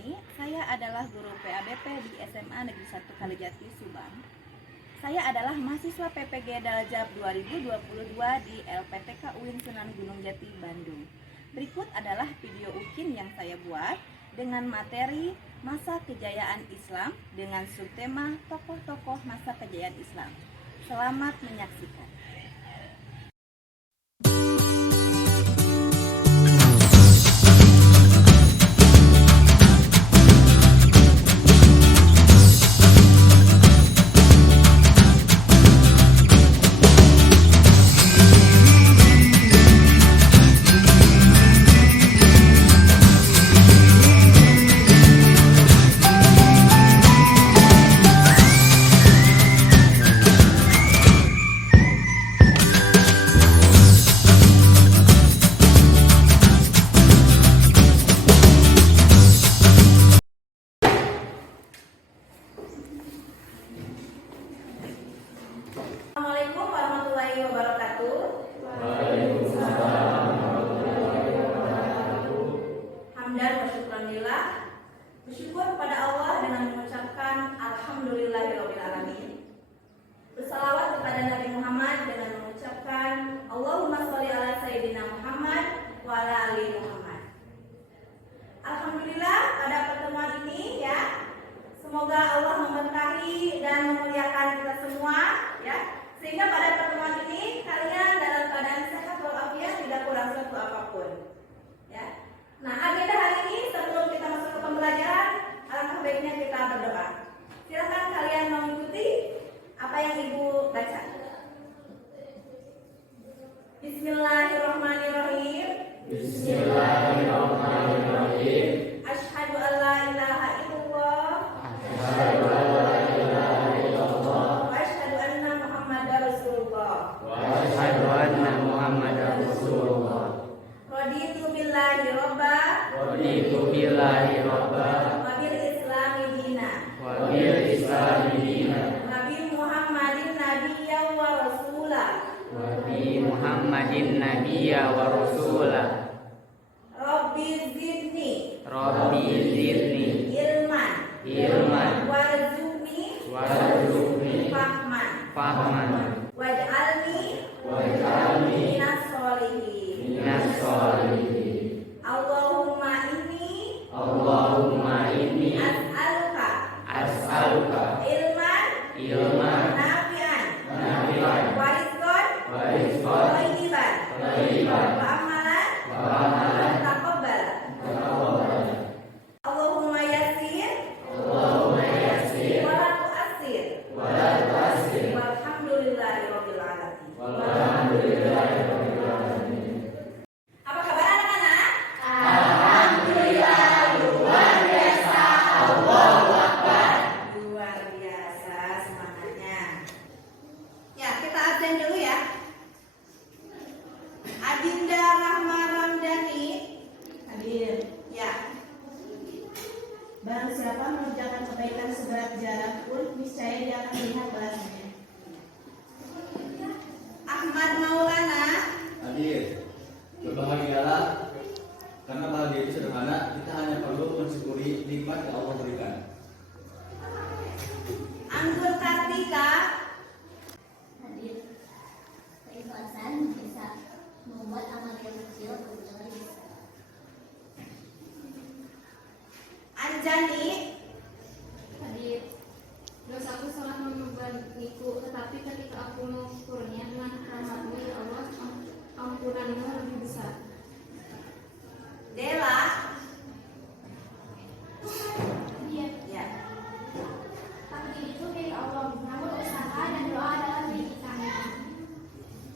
Ramadhani. Saya adalah guru PABP di SMA Negeri 1 Kalijati, Subang. Saya adalah mahasiswa PPG Daljab 2022 di LPTK UIN Sunan Gunung Jati, Bandung. Berikut adalah video UKIN yang saya buat dengan materi Masa Kejayaan Islam dengan subtema tokoh-tokoh masa kejayaan Islam. Selamat menyaksikan. Assalamualaikum warahmatullahi wabarakatuh. Waalaikumsalam warahmatullahi wabarakatuh. Hamdan wa syukranillah. Bersyukur kepada Allah dengan mengucapkan alhamdulillahirabbil alamin. Bersalawat kepada Nabi Muhammad dengan mengucapkan Allahumma sholli ala sayyidina Muhammad wa ala ali Muhammad. Alhamdulillah, pada pertemuan ini ya, semoga Allah memberkahi dan memuliakan kita semua ya. Sehingga pada pertemuan ini kalian dalam keadaan sehat walafiat, tidak kurang suatu apapun. Ya. Nah, agenda hari ini sebelum kita masuk ke pembelajaran, alangkah baiknya kita berdoa. Silakan kalian mengikuti apa yang Ibu baca. Bismillahirrahmanirrahim. Bismillahirrahmanirrahim. Asyhadu an la ilaha illallah. Asyhadu an la ilaha illallah. Wa asyhadu anna Muhammadar Rasulullah. Wa asyhadu anna Muhammadar Rasulullah. Raditu billahi robba. Raditu billahi robba. Wa bil islami dina. Wa bil islami dina. Nabi Muhammadin nabiyya wa rasula. Wa bi Muhammadin nabiyya wa rasula. Rabbi zidni Rabbi zidni ilman ilman warzuqni warzuqni fahman fahman waj'alni waj'alni minas sholihin. minas sholihin. Allahumma inni Allahumma inni as'aluka ilman ilman nafi'an nafi'an wa rizqan wa rizqan thayyiban thayyiban wa amalan wa amalan taqabbal. taqabbal. Allahumma yassir Allahumma yassir wa la tu'assir wa la tu'assir walhamdulillahirabbil alamin. walhamdulillahi rabbil alamin. Apa kabar anak-anak? Alhamdulillah, luar biasa. Allahu Akbar. Luar biasa semangatnya. Ya, kita absen dulu ya. Adinda Rahma Ramdhani hadir. Ya. Barang siapa mengerjakan kebaikan seberat jarak pun, niscaya dia akan melihat balasannya. Ahmad Maulana Hadir. Berbahagialah karena bahagia itu sederhana, kita hanya perlu mensyukuri nikmat yang Allah berikan. Anggur Kartika Hadir. Keikhlasan bisa membuat amal yang kecil menjadi besar. Anjani Hadir. Dosaku sangat membebaniku, tetapi ketika aku mengukurnya dengan rahmat-Mu ya Allah, ampunanmu lebih besar. Dela Hadir. ya. Takdir itu milik Allah, namun usaha dan doa adalah milik kita.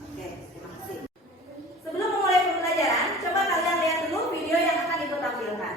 Oke, terima kasih. Sebelum memulai pembelajaran, coba kalian lihat dulu video yang akan Ibu tampilkan.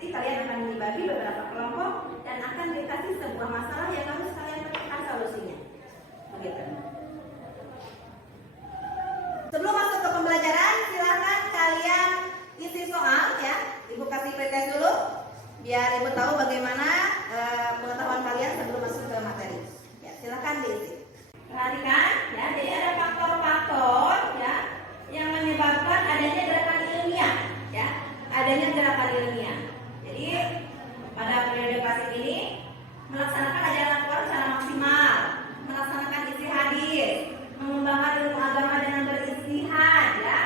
Jadi kalian akan dibagi beberapa kelompok dan akan dikasih sebuah masalah yang harus kalian temukan solusinya. Begitu. Sebelum masuk ke pembelajaran, silakan kalian isi soal ya. Ibu kasih pretest dulu biar ibu tahu bagaimana pengetahuan kalian sebelum masuk ke materi. Ya, silakan diisi. Perhatikan ya, jadi ada faktor-faktor ya yang menyebabkan adanya gerakan ilmiah ya, adanya gerakan ilmiah. Jadi pada periode klasik ini melaksanakan ajaran Al-Quran secara maksimal, melaksanakan isi hadis, mengembangkan ilmu agama dengan beristihad ya.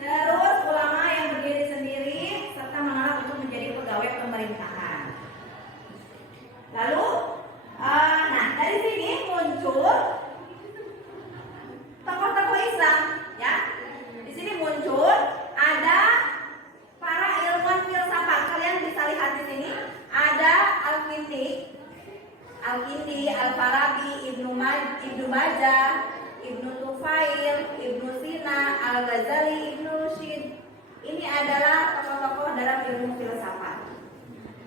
Terus ulama yang berdiri sendiri serta menolak untuk menjadi pegawai pemerintahan. Lalu nah dari sini muncul tokoh-tokoh Islam ya. Di sini muncul ada para ilmuwan filsafat. Kalian bisa lihat di sini ada Al-Kindi, Al-Farabi, Ibnu Majah, Ibnu Tufail, Ibnu Sina, Al-Ghazali, Ibnu Rushd. Ini adalah tokoh-tokoh dalam ilmu filsafat.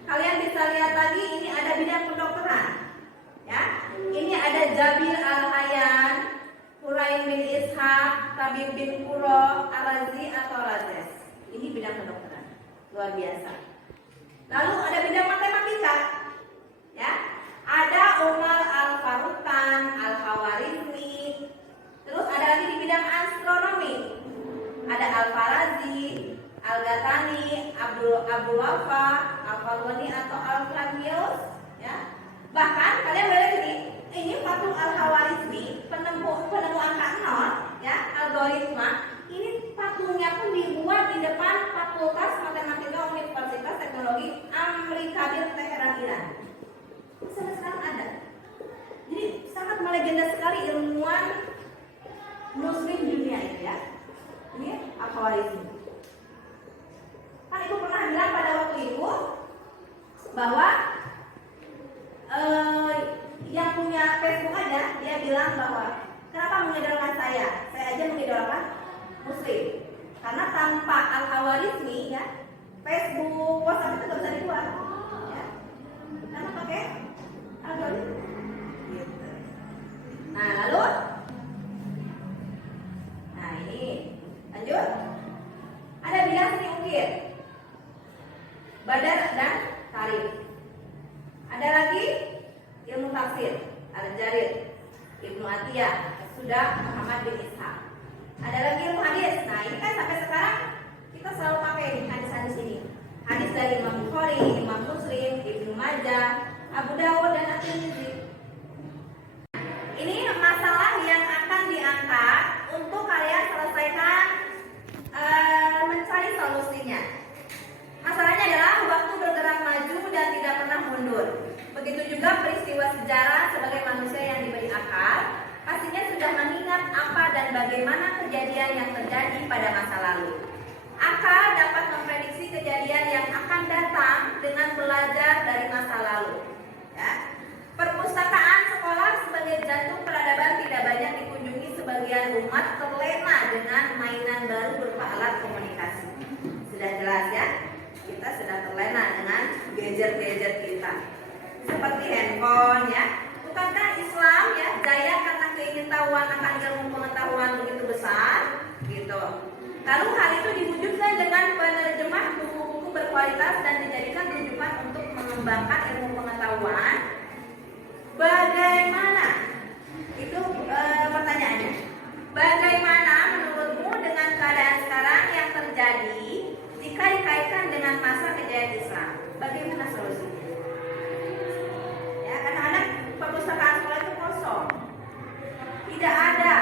Kalian bisa lihat lagi ini ada bidang kedokteran. Ya. Ini ada Jabir Al-Hayyan, Huraim bin Ishaq, Tabib bin Quro, Al-Razi atau Razes. Ini bidang kedokteran. Luar biasa. Lalu ada bidang matematika. Ya. Ada Umar Al-Faruqan, Al-Khawarizmi. Terus ada lagi di bidang astronomi. Ada Al-Farazi, Al-Ghatani, Abdul Wafa, Al-Falwani atau Al-Flavius, ya. Bahkan kalian boleh ini patung Al-Khawarizmi, penemu angka 0, ya, algoritma. Ini patungnya pun dibuat di depan Fakultas Matematika Universitas Teknologi Amri Kabir Teheran, Iran. Sampai sekarang ada. Jadi sangat melegenda sekali ilmuwan Muslim dunia itu ya. Ini Al-Khawarizmi. Kan ibu pernah bilang pada waktu itu bahwa yang punya Facebook aja dia bilang bahwa kenapa mengidolakan saya aja mengidolakan Muslim. Karena tanpa Al-Khawarizmi ya, Facebook, WhatsApp itu nggak bisa dibuat. Ya. Karena pakai algoritma. Gitu. Nah lalu, nah ini lanjut. Ada bidang seni ukir, Badar dan Tarikh. Ada lagi ilmu tafsir, Al-Jarid, Ibnu Atiyah, Sudah, Muhammad bin Ishaq. Ada lagi ilmu hadis. Nah ini kan sampai sekarang kita selalu pakai hadis-hadis ini. Hadis dari Imam Bukhari, Imam Muslim, Ibnu Majah, Abu Dawud dan At-Tirmidzi. Ini masalah yang akan diangkat untuk kalian selesaikan mencari solusinya. Masalahnya adalah waktu bergerak maju dan tidak pernah mundur. Begitu juga peristiwa sejarah sebagai manusia yang diberi akal, pastinya sudah mengingat apa dan bagaimana kejadian yang terjadi pada masa lalu. Akal dapat memprediksi kejadian yang akan datang dengan belajar dari masa lalu. Ya. Perpustakaan sekolah sebagai jantung peradaban tidak banyak dikunjungi sebagian umat terlena dengan mainan baru berupa alat komunikasi. Sudah jelas ya, kita sudah terlena dengan gadget-gadget kita. Seperti handphone ya. Bukankah Islam ya jaya karena keingintahuan akan ilmu pengetahuan begitu besar gitu. Lalu hal itu diwujudkan dengan penerjemah buku-buku berkualitas dan dijadikan rujukan untuk mengembangkan ilmu pengetahuan. Bagaimana? Itu pertanyaannya. Bagaimana menurutmu dengan keadaan sekarang yang terjadi jika dikaitkan dengan masa kejayaan Islam? Bagaimana solusinya? Ya, kadang-kadang perpustakaan sekolah itu kosong. Tidak ada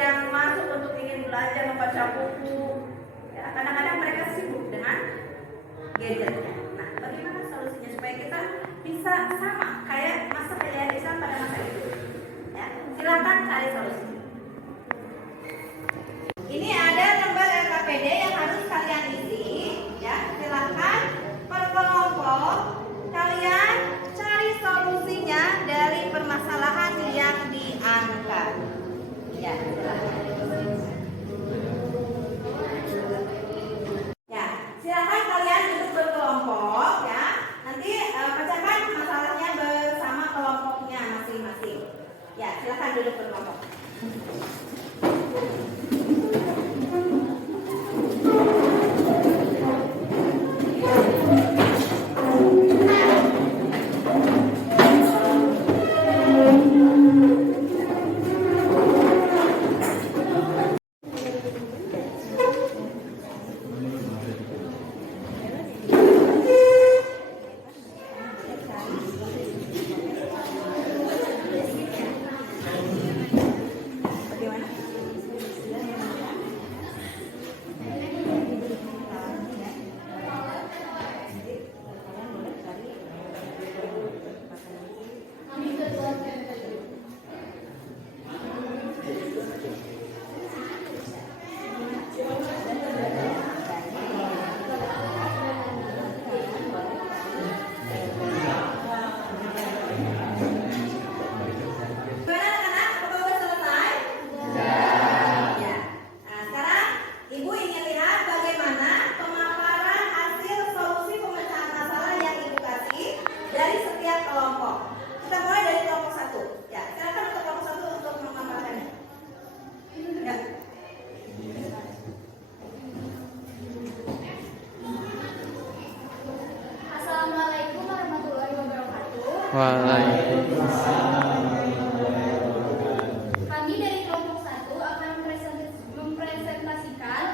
yang masuk untuk ingin belajar membaca buku. Ya, kadang-kadang mereka sibuk dengan gadgetnya. Nah, bagaimana solusinya supaya kita bisa sama kayak masa kejayaan Islam pada masa itu? Ya, silakan cari solusi. Ini ada lembar LKPD yang harus kalian isi. Ya, silakan per kelompok kalian cari solusinya dari permasalahan yang diangkat. Ya, silakan. Ya, silakan kalian duduk duduk berkelompok. Assalamualaikum warahmatullahi wabarakatuh. Waalaikumsalam. Kami dari kelompok 1 akan mempresentasikan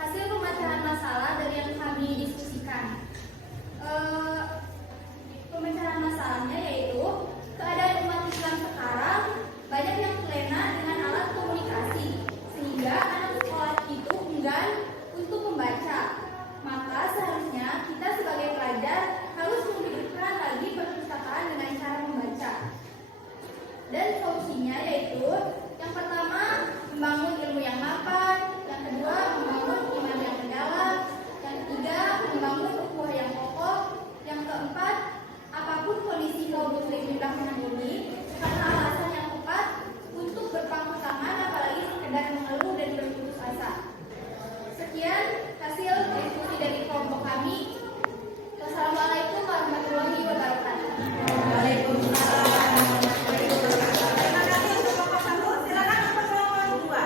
hasil pemecahan masalah dari yang kami diskusikan. Pemecahan masalahnya yaitu keadaan umat Islam sekarang banyak yang terlena dengan alat komunikasi sehingga anak sekolah itu enggan untuk membaca. Maka seharusnya kita sebagai pelajar harus menghidupkan lagi perpustakaan dengan cara membaca. Dan solusinya yaitu yang pertama membangun ilmu yang mapan, yang kedua membangun iman yang mendalam, yang ketiga membangun ukhuwah yang kokoh, yang keempat apapun kondisi kaum muslimin belakangan ini karena alasan yang tepat untuk berpangku tangan apalagi sekedar mengeluh dan berputus asa. Sekian hasil diskusi dari kelompok kami. Wassalamualaikum warahmatullahi wabarakatuh. Waalaikumsalam warahmatullahi wabarakatuh. Terima kasih untuk kelompok 1. Silakan untuk kelompok 2.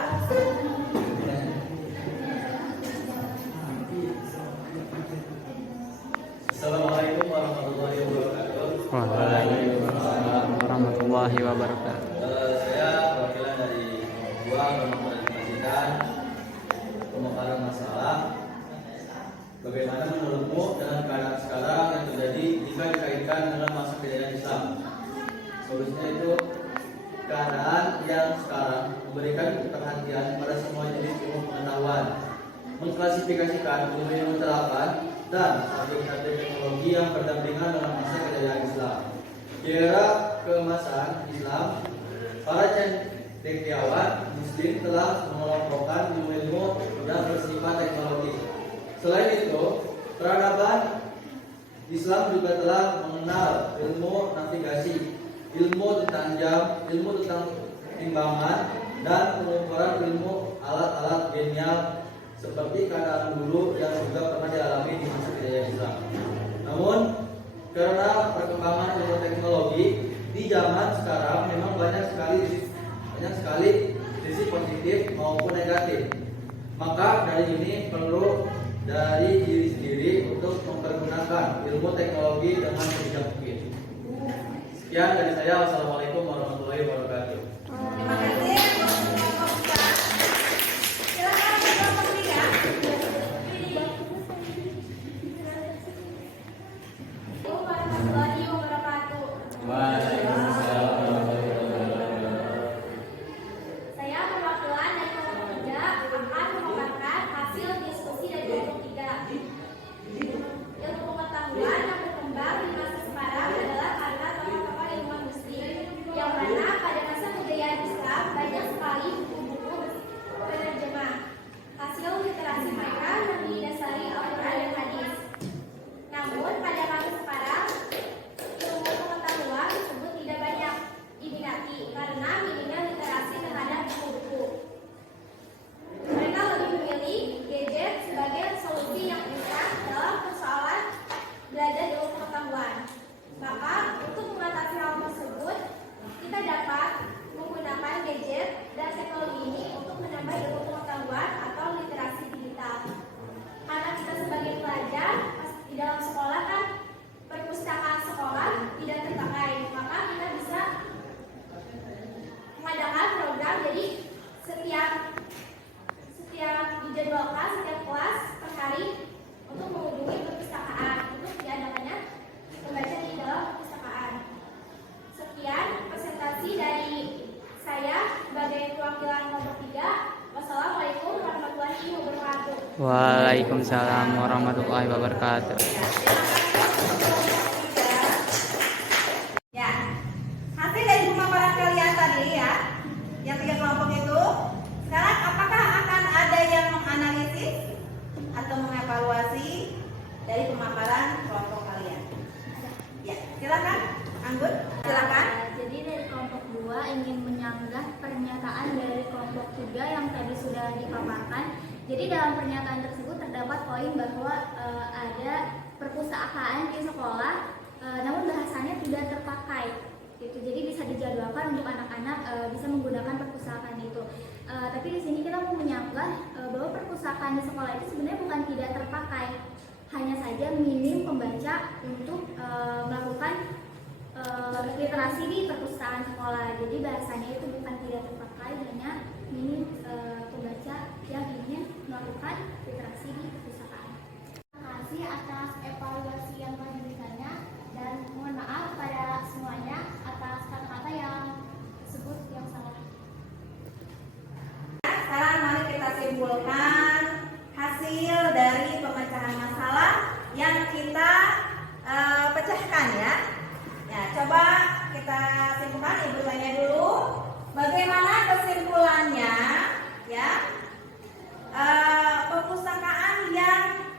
Assalamualaikum warahmatullahi wabarakatuh. Waalaikumsalam warahmatullahi wabarakatuh. Saya perwakilan dari kelompok 2 akan mempresentasikan pemaparan masalah bagaimana menurutmu dengan keadaan sekarang yang terjadi jika dikaitkan dengan masa kejayaan Islam. Solusinya itu keadaan yang sekarang memberikan perhatian pada semua jenis ilmu pengetahuan, mengklasifikasikan ilmu terapan dan strategi teknologi yang berdampingan dengan masa kejayaan Islam. Di era keemasan Islam, para cendekiawan Muslim telah mengelompokkan ilmu-ilmu yang bersifat teknologi. Selain itu, peradaban Islam juga telah mengenal ilmu navigasi, ilmu tentang jam, ilmu tentang timbangan, dan pengukuran ilmu alat-alat genial seperti keadaan dulu yang juga pernah dialami di masa kejayaan Islam. Namun, karena perkembangan ilmu teknologi di zaman sekarang memang banyak sekali sisi positif maupun negatif. Maka dari ini perlu dari diri sendiri untuk mempergunakan ilmu teknologi dengan sebijak mungkin. Sekian dari saya. Wassalamualaikum warahmatullahi wabarakatuh. Terima kasih untuk kelompok 2. Silakan untuk kelompok 3. Warahmatullahi wabarakatuh. Waalaikumsalam warahmatullahi wabarakatuh. Saya perwakilan dari kelompok 3 akan memaparkan hasil diskusi dari kelompok 3. Ilmu pengetahuan yang berkembang di masa sekarang adalah karena tokoh-tokoh ilmuwan muslim yang mana pada masa Waalaikumsalam warahmatullahi wabarakatuh. Ya, hasil dari pemaparan kalian tadi ya, yang 3 kelompok itu. Sekarang apakah akan ada yang menganalisis atau mengevaluasi dari pemaparan kelompok kalian? Ya, silakan, Anggun, silakan. Jadi dari kelompok 2 ingin menyanggah pernyataan dari kelompok 3 yang tadi sudah dipaparkan. Jadi dalam pernyataan tersebut terdapat poin bahwa ada perpustakaan di sekolah, namun bahasanya tidak terpakai. Gitu. Jadi bisa dijadwalkan untuk anak-anak bisa menggunakan perpustakaan itu. Tapi di sini kita mau menyanggah bahwa perpustakaan di sekolah itu sebenarnya bukan tidak terpakai, hanya saja minim pembaca untuk melakukan literasi di perpustakaan sekolah. Jadi bahasanya itu bukan tidak terpakai, hanya minim pembaca yang ingin melakukan literasi di perpustakaan. Terima kasih atas evaluasi yang telah diberikannya dan mohon maaf pada semuanya atas kata-kata yang tersebut yang salah. Sekarang mari kita simpulkan hasil dari pemecahan masalah yang kita pecahkan ya. Ya, coba kita simpulkan, Ibu tanya dulu. Bagaimana kesimpulannya ya? Perpustakaan yang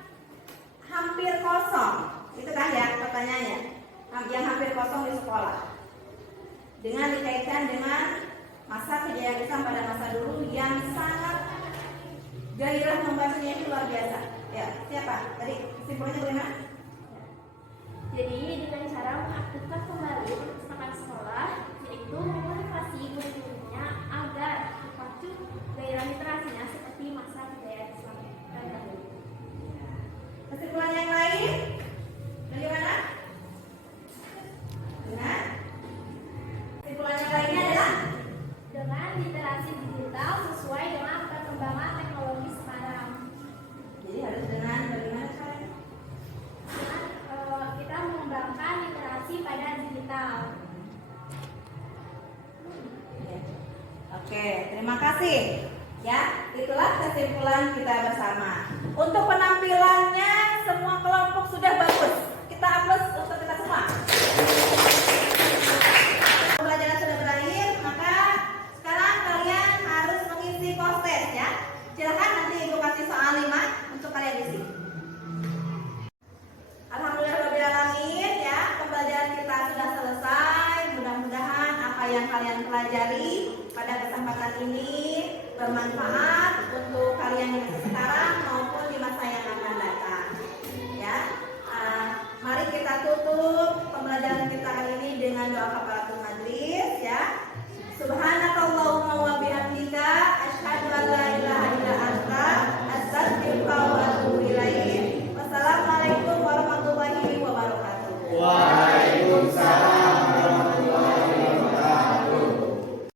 hampir kosong, itu kan ya pertanyaannya, yang hampir kosong di sekolah, dengan dikaitkan dengan masa kejayaan Islam pada masa dulu yang sangat gairah membacanya itu luar biasa. Ya, siapa? Tadi kesimpulannya bagaimana? Jadi dengan cara mengaktifkan kembali perpustakaan sekolah, yaitu memotivasi guru-gurunya agar dipacu gairah literasinya seperti masa kejayaan Islam terdahulu. Kesimpulan yang lain bagaimana? Benar? Kesimpulan yang lainnya adalah Dengan literasi digital sesuai dengan perkembangan teknologi sekarang. jadi harus dengan bagaimana caranya? Dengan kita mengembangkan literasi pada digital. Oke, terima kasih. Ya, itulah kesimpulan kita bersama. Untuk penampilannya semua kelompok sudah bagus. Kita aplaus untuk kita semua. Pembelajaran sudah berakhir, maka sekarang kalian harus mengisi post-test ya. Silakan nanti Ibu kasih soal 5 untuk kalian isi. Alhamdulillahirobbilalamin ya, pembelajaran kita sudah selesai. Mudah-mudahan apa yang kalian pelajari pada kesempatan ini bermanfaat